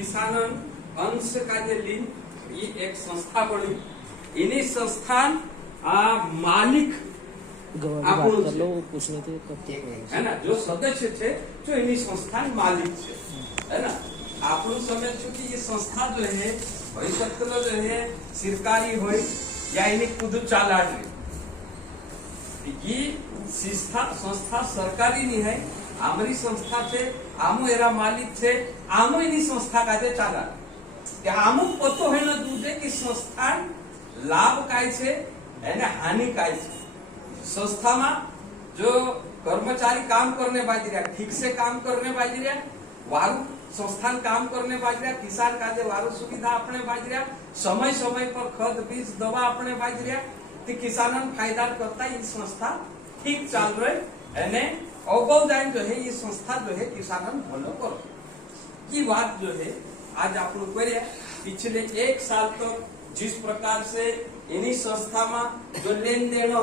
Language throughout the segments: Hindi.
किसान अंश का जो लीन ये एक संस्था बनी इन्हीं संस्थान मालिक पूछने थे है ना जो सदस्य है जो इन्हीं संस्थान मालिक है ना આપણું સમજ છું કે ये संस्था जो है होई सकलो जो है सरकारी होय या इनी खुद चालाड़ी ये संस्था सरकारी नहीं है आमरी संस्था छे आमु एरा मालिक छे आमु इनी संस्था काजे चाला કે આમુ પતો હે ન દૂધે કે સંસ્થાન લાભ काय છે એને हानि काय છે संस्थाમાં जो कर्मचारी काम करने बाजी रहा ठीक से काम करने बाजी रहा वारु संस्थान काम करने बाजी रहा किसान काजे वारु सुविधा अपने बाजी रहा समय समय पर खत बीज दवा अपने बाजी रहा ते किसानन फायदा करता ये संस्था ठीक चाल रहे एने अगौ जाइन जो है ये संस्था जो है किसानन भलो करो की बात जो है आज आप लोग करिए पिछले एक साल तक जिस प्रकार से इन्हीं संस्था में जो लेन देन हो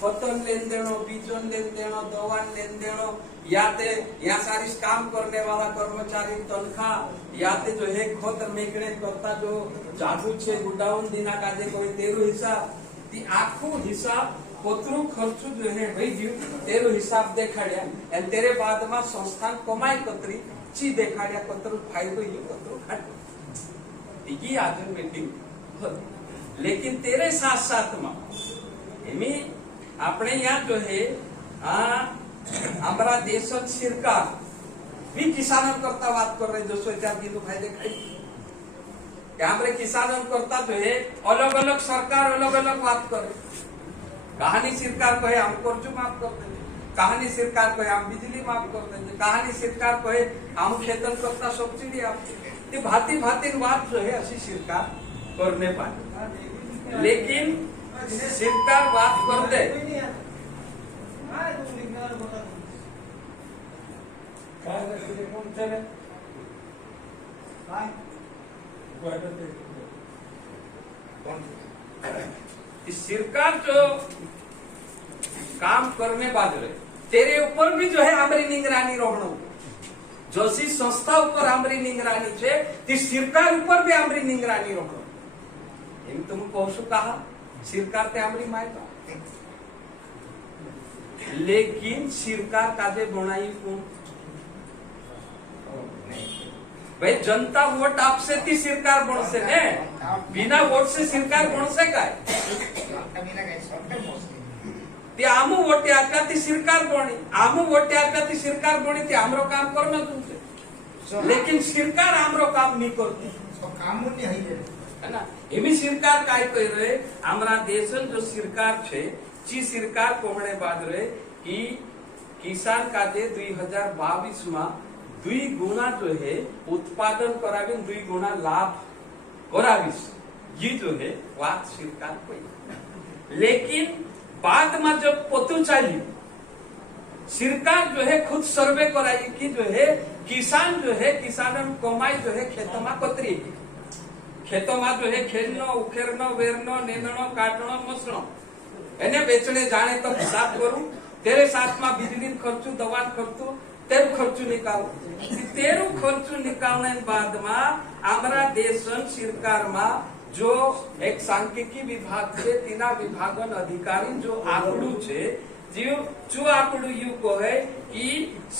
खतन लेन देन बीजन लेन देन दवा लेन देन या सारी काम करने वाला कर्मचारी तनख्वाह या जो है खत मेकड़े करता जो जागू छे गुडाउन दिना काजे कोई तेरू हिसाब आखू हिसाब कोतरू खर्चु जो है भाई जी तेरू हिसाब देखाड़िया एंड तेरे बाद में संस्थान कमाई कतरी ची देखाड़िया कतरू फायदो ये कतरू घाटो ये आज मीटिंग लेकिन तेरे साथ साथ में एमी अपने यहाँ जो है हमारा देश सरकार भी किसानों करता बात कर रहे जो सोचा भी तो फायदे खाई हमारे किसानों करता जो है अलग अलग सरकार अलग अलग बात करे कहानी सरकार कहे हम कर्ज माफ कर देंगे कहानी सरकार कहे हम बिजली माफ कर देंगे कहानी सरकार कहे हम खेतन करता सब्सिडी आपके भांति भांति बात जो है ऐसी सरकार करने पाए लेकिन सरकार बात कर दे सरकार जो काम करने बाद रहे तेरे ऊपर भी जो है हमारी निगरानी रहना जोशी संस्था ऊपर हमारी निगरानी छे ती सरकार ऊपर भी हमारी निगरानी रहना एम तुम कहशु कहा सरकार ते हमारी मायका लेकिन सरकार काजे बनाई कौन भाई जनता वोट आपसे ती सरकार बन से ने बिना वोट से सरकार बन से काय ते आमु वोट आका ती सरकार बनी आमु वोट आका ती सरकार बनी ते हमरो काम करना तुमसे लेकिन सरकार हमरो काम नहीं करती काम नहीं है ना एमी सरकार काय कह रहे हमारा देशन जो सरकार छे ची सरकार कोमणे बाद रहे कि किसान काजे 2022 में 2 गुना जो है उत्पादन करावी 2 गुना लाभ करावीस ये जो है बात सरकार कोई लेकिन बाद में जब पतु चाहिए सरकार जो है खुद सर्वे कराई कि जो है किसान जो है किसान कमाई जो है खेतों में कतरी खेतों में जो है खेलनो उखेरनो वेरनो नेंदनो काटनो मसनो एने बेचने जाने तो हिसाब करूं तेरे साथ में बिजली खर्चू दवा खर्चू तेरू खर्चू निकालो तेरू खर्चू निकालने बाद में हमारा देश सरकार में जो एक सांख्यिकी विभाग से 3 विभागन अधिकारी जो आंकड़ू छे जो आंकड़ू यू को है कि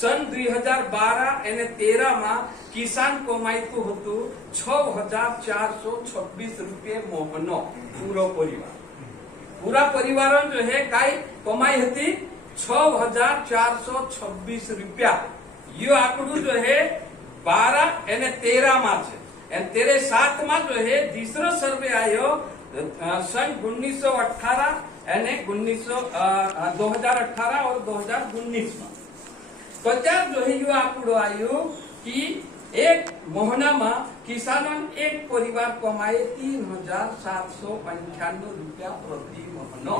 सन 2012 एने 13 में किसान कमाईतु हतु 6,426 रुपये महीनो पूरा परिवार जो है काई कमाई हती 6,426 रुपया ये आंकड़ू जो है 12 एने 13 में छे तेरे साथ में जो है तीसरो सर्वे आयो सन 1918 यानी 2018 और 2019 में तो क्या जो है यो आंकड़ो आयो कि एक महीना में किसानों एक परिवार कमाए 3,798 रुपया प्रति महीनो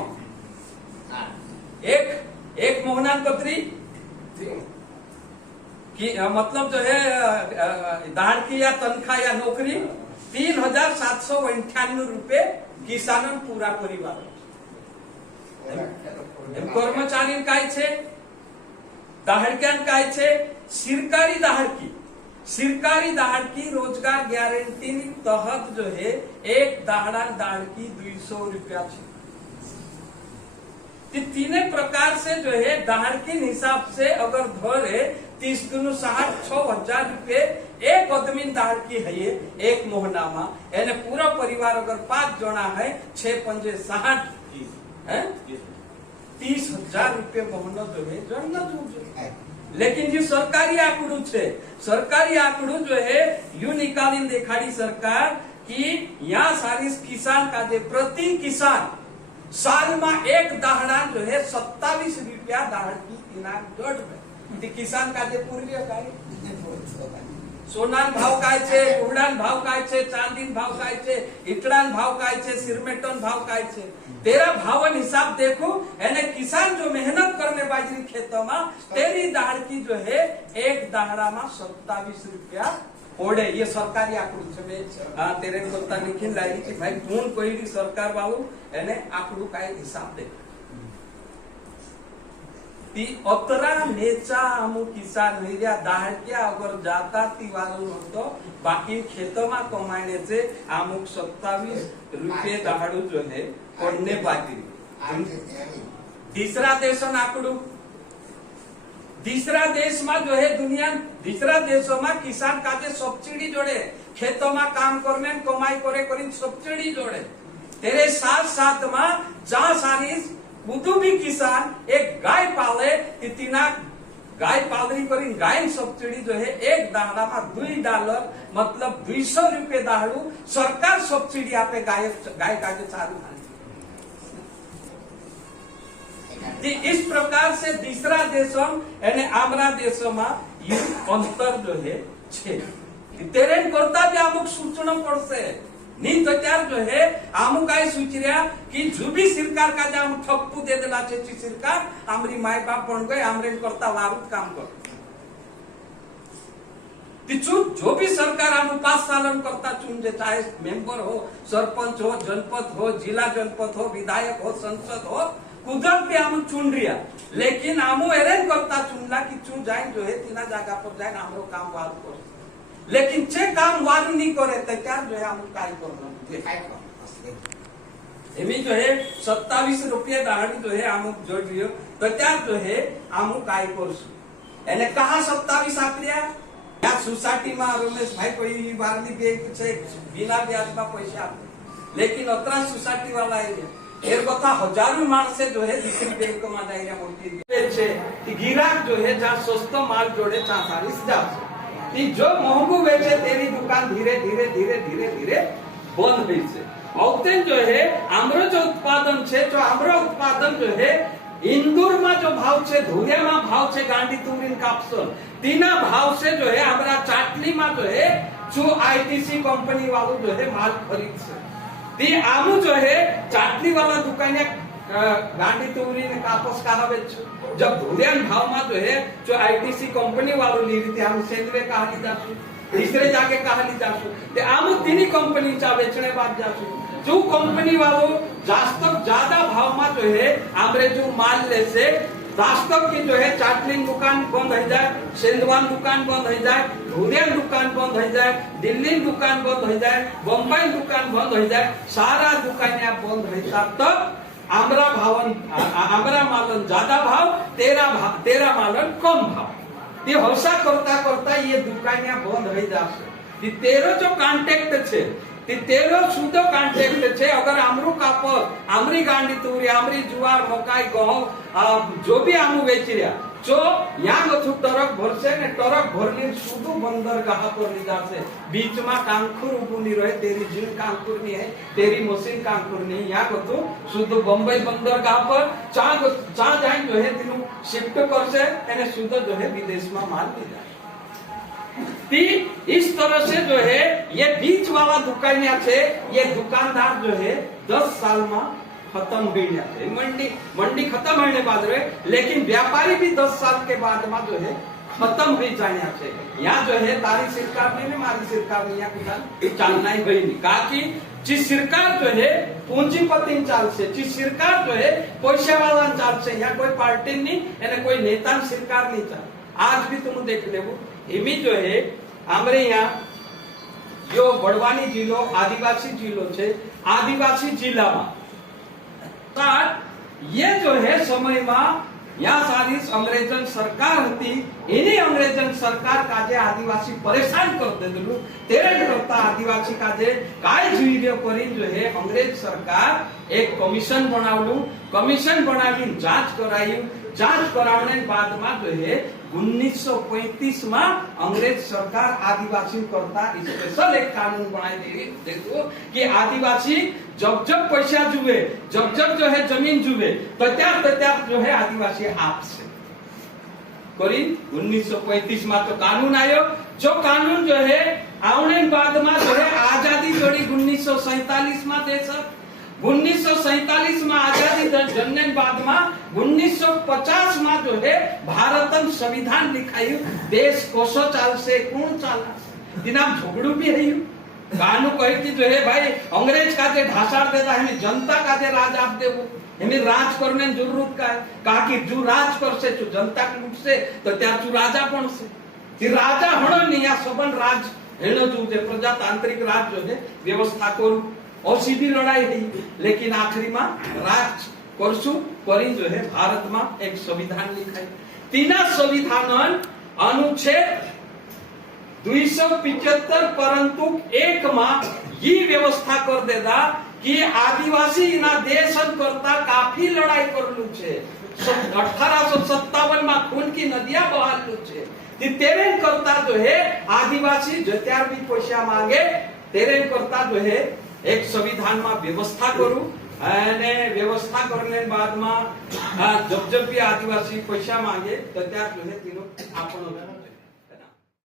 एक महीना कतरी कि मतलब जो है दाढ़ की या तनख्वाह या नौकरी 3,798 रुपये किसानन पूरा परिवार कर्मचारी काय छे दाहड़क्यान काय छे सरकारी दाहड़की सरकारी दाड़ की रोजगार गारंटी तहत जो है एक दाड़ की 200 रुपया छे। तीन प्रकार से जो है दाड़ के हिसाब से अगर धरे 30 दूनी 60 6,000 रुपये एक आदमी दाड़ की है ये एक महीना में। यानी पूरा परिवार अगर 5 जना है 6 पंजे 60 है 30,000 रुपये महीना जो है जन्म। लेकिन जो सरकारी आंकड़ू है, सरकारी आंकड़ू जो है यू निकाली देखाड़ी सरकार कि यहाँ सारी किसान का जो प्रति किसान साल में एक दाहड़ा जो है 27 रुपया दाहड़ की इनाम जोड़ में किसान का जो पूर्वी सोनान भाव काय छे, उड़ान भाव काय छे, चांदीन भाव काय छे, इटड़ान भाव काय छे, सिरमेटन भाव काय छे, तेरा भावन हिसाब देखो। यानी किसान जो मेहनत करने बाजरी खेतों में तेरी दाड़ की जो है एक दाहड़ा में 27 रुपया ओढ़े। ये सरकारी आंकड़ू छे। तेरे को निखिल लाई कि भाई कौन कोई सरकार बाबू यानी आंकड़ू का हिसाब दे ती अतरा नेचा अमु किसान हिरिया दाहड़किया अगर जाता ती वालों तो बाकी खेतों में कमाने से अमुक 27 रुपये दाहड़ू जो है पड़ने बाजरी। तीसरा देश आंकड़ू तीसरा देश में जो है दुनिया तीसरा देशों में किसान का सब्सिडी जोड़े खेतों में काम करने कमाई करे करी सब्सिडी जोड़े। तेरे साथ साथ में जहाँ सारी बुद्धू भी किसान एक गाय पाले इतना गाय पालरी करी गाय सब्सिडी जो है एक दाहड़ा में $2 मतलब 200 रुपये दाहड़ू सरकार सब्सिडी आपे गाय का जो चालू। इस प्रकार से तीसरा देशों यानी आमरा देशों में ये अंतर जो है छे। तेरे करता भी अमुक सूचना पड़से नहीं तो त्यार जो है आमु काय सूच रहा कि जो भी सरकार का जाम ठप्पू दे देला छे सरकार आमरी माय बाप बन गए आमरे करता वारुत काम कर जो भी सरकार आमु 5 सालन करता चुन जे चाहे मेंबर हो सरपंच हो जनपद हो जिला जनपद हो विधायक हो संसद हो कुदरत भी आमु चुन रिया। लेकिन आमु एरेन करता चुनला कि चुन जाए जो है तीना जगह पर जाए हमरो काम वाल कर। लेकिन चे काम वारू नहीं करे तो क्या जो है हम काय करना एमी जो है 27 रुपये दाहड़ी जो है आमुक जोड़ लियो तो क्या जो है आमु काय करसु एने कहा 27 आकड़िया या सोसायटी में रमेश भाई कोई बारली बैंक छे बिना ब्याज में पैसा आप लेकिन अतरा सोसायटी वाला एरिया एर कथा हजारों मानसे जो है दूसरी बैंक में जाएगा मोटी छे कि गिराक जो है जहाँ सस्तो माल जोड़े जहाँ सारी जा कि जो महंगू बेचे तेरी दुकान धीरे धीरे धीरे धीरे धीरे बंद हुई से। औतेन जो है आमरो जो उत्पादन छे जो आमरो उत्पादन जो है इंदूर में जो भाव छे धुरिया में भाव छे गांडी तुरीन कापसन तीना भाव से जो है हमारा चाटली में जो है जो आईटीसी कंपनी वालों जो है माल खरीद से ती आमू जो है चाटली वाला दुकान गांडी तुरी ने कापस कहावे जब धुरियान भाव में जो है जो आईटीसी कंपनी वालों ली रही थी हम सेंद्रे कहा ली जासु तीसरे जाके कहा ली जासु ते आमू तीनी कंपनी चा बेचने बाद जासु जो कंपनी वालों जास्तक ज्यादा भाव में जो है हमरे जो माल ले से जास्तक की जो है चाटलिन दुकान बंद हो जाए सेंधवान दुकान बंद हो जाए धुरियान दुकान बंद हो जाए दिल्ली दुकान बंद हो जाए बम्बई दुकान बंद हो जाए सारा दुकान बंद हो जाए तो आमरा मालन ज्यादा भाव तेरा मालन कम भाव ये हौसा करता करता ये दुकानिया बंद हो जाए। तेरो जो कांटेक्ट छे तेरो सुधो कांटेक्ट छे अगर आमरू कापड़ आमरी गांडी तुरी आमरी जुवार मकाई गहूं जो भी आमू बेची रहा जो यहाँ गथु टरक भरसे ने टरक भरली सुधु बंदरगाह पर ली जासे बीच में कांकुर उबुनी रहे तेरी जिन कांकुर नहीं है तेरी मशीन कांकुर नहीं यहाँ गथु सुधु बम्बई बंदरगाह पर चाह जाए जो है तीनों शिफ्ट कर से यानी सुधु जो है विदेश में माल ले जाए। इस तरह से जो है ये बीच वाला दुकानिया छे ये दुकानदार जो है 10 साल में खत्म हो जाते मंडी खत्म होने बाद रहे लेकिन व्यापारी भी 10 साल के बाद में जो है खत्म हो जाने चाहिए। यहाँ जो है तारी सरकार ने मारी सरकार ने यहाँ चालना ही गई नहीं कहा कि जिस सरकार जो है पूंजीपति चाल से जिस सरकार जो है पैसा वाला चाल से यहाँ कोई पार्टी नहीं यानी कोई नेता सरकार नहीं चाल। आज भी तुम देख ले इमी जो है हमरे यहाँ जो बड़वानी जिलो आदिवासी जिलो छे, आदिवासी जिला में ये जो है समय में यहाँ सारी अंग्रेजन सरकार थी, इन्हीं अंग्रेजन सरकार काजे आदिवासी परेशान करते दिलु, तेरे करता आदिवासी काजे काय जुईरियो करी जो है अंग्रेज सरकार एक कमीशन बनावलु, कमीशन बनावी जांच कराई, जांच करावने बाद में जो है 1935 में अंग्रेज सरकार आदिवासी करता स्पेशल एक कानून बनाई दी, देखो कि आदिवासी जब जब पैसा जुए, जब जब जो है जमीन जुए, तो त्या जो है आदिवासी आपसे करी 1935 में तो कानून आयो, जो कानून जो है आने बाद में जो है आजादी जोड़ी 1947 में देश 1947 में आजादी जनने बाद में 1950 में जो है भारतन संविधान लिखायु, देश कोसो चाल से कौन चाला दिनाम झगड़ू भी है कानू कहे कि जो है भाई अंग्रेज का जे ढासार देता है जनता का जे राज आप देवो, हमें राज करने जरूरत का है, कहा कि जो राज कर से जो जनता के लूट से तो त्या तू राजा पण से ती राजा हणो नहीं या सबन राज हेणो जो प्रजातांत्रिक राज जो है व्यवस्था करू और सीधी लड़ाई हुई, लेकिन आखिरी में राज करसु करी जो है भारत में एक संविधान लिखाई, तीना संविधान अनुच्छेद 275 परंतु एक में ये व्यवस्था कर देता कि आदिवासी इना देश करता काफी लड़ाई कर लू छे, 1857 में खून की नदियां बहा लू छे, तेरे करता जो है आदिवासी जत्यार भी पैसा मांगे तेरे करता जो है एक संविधान में व्यवस्था करूं, व्यवस्था करने बाद में जब जब भी आदिवासी पैसा मांगे तो त्या जो है तीनों आपन